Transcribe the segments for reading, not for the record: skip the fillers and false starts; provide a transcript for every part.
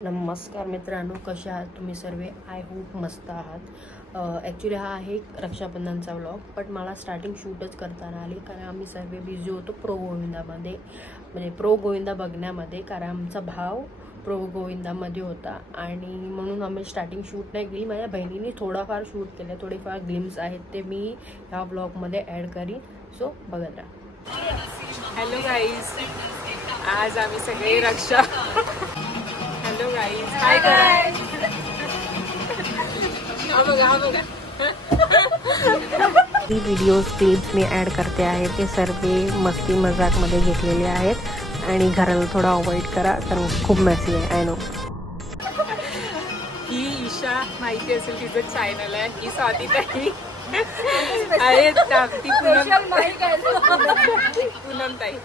नमस्कार मित्रांनो, कशा आहात तुम्ही सर्व? आय होप मस्त आहात। ॲक्च्युली हा आहे रक्षाबंधनचा व्लॉग, पण मला स्टार्टिंग शूटच करताना आली कारण आम्ही सर्व बिझी होतो प्रो गोविंदामध्ये, म्हणजे प्रो गोविंदा बघण्यामध्ये, कारण आमचा भाव प्रो गोविंदामध्ये होता आणि म्हणून आम्ही स्टार्टिंग शूट नाही केली। माझ्या बहिणीने थोडाफार शूट केलं, थोडेफार ग्लिम्स आहेत ते मी ह्या व्लॉगमध्ये ॲड करीन, सो बघत राहा। हॅलो गाईज, आज आम्ही सगळे रक्षा हॅलो गाईज, हाय कराय व्हिडिओ क्लिप्स मी ॲड करते आहे ते सर्व मस्ती मजाकमध्ये घेतलेले आहेत आणि घराला थोडा अवॉइड करा कारण खूप मेसी आहे। I know. ही ईशा, माहिती असेल तिचं चॅनल आहे, ही स्वाती ताई आहे, ती पूनम ताई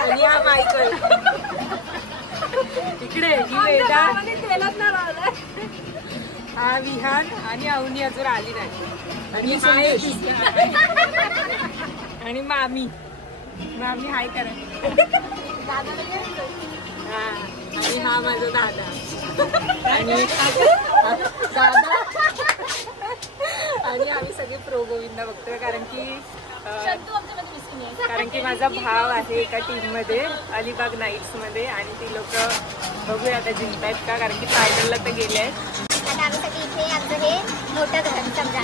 आणि हा मायकल इकडे, ही वेदा, हा विहान आणि अवनी अजून आली नाही, आणि मामी हाय करा, हा, आणि हा माझा दादा आणि दादा, आणि आम्ही सगळे प्रो गोविंदा बघतोय कारण की माझा भाव आहे एका टीम मध्ये, अलिबाग नाईट्स मध्ये, आणि ती लोक बघूया आता जिंकतायत का, कारण की फायनलला तर गेले आहेत। आता आम्ही सगळे इथे आमचं हे मोठं घर समजा,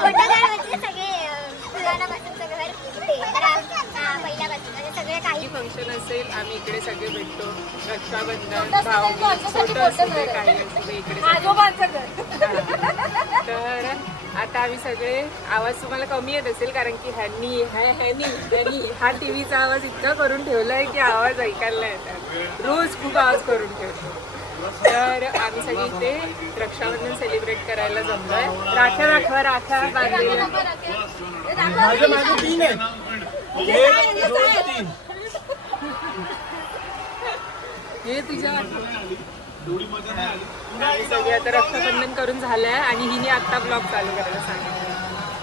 मोठं घर म्हणजे सगळे पुराणापासूनचं घर इथे, पहिल्यापासून म्हणजे सगळे काही फंक्शन असेल आम्ही इकडे सगळे भेटतो, रक्षाबंधन, भाऊबीज, छोटं असू दे काही असू दे, इकडे तर आता आम्ही सगळे, आवाज तुम्हाला कमी येत असेल कारण की ह्यांनी हा टीव्हीचा आवाज इतका करून ठेवलाय की आवाज ऐकायला येतात, रोज खूप आवाज करून ठेवतो। तर आम्ही सगळे इथे रक्षाबंधन सेलिब्रेट करायला जमलोय। राख्या दाखवा, राख्या बांधलेल्या, हे तुझ्या सगळे आता रक्षाबंधन करून झालंय आणि हिने आता ब्लॉग चालू करायला सांगितलं,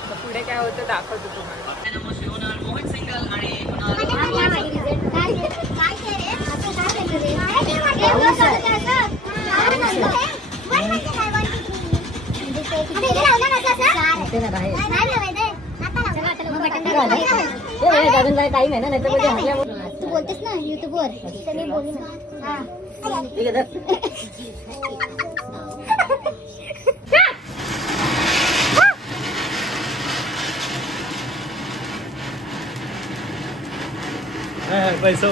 तर पुढे काय होतं दाखवतो तुम्हाला। टाइम आहे ना, नाही तर तू बोलतेस ना युट्यूबवर, तर मी बोलू ना। पैसा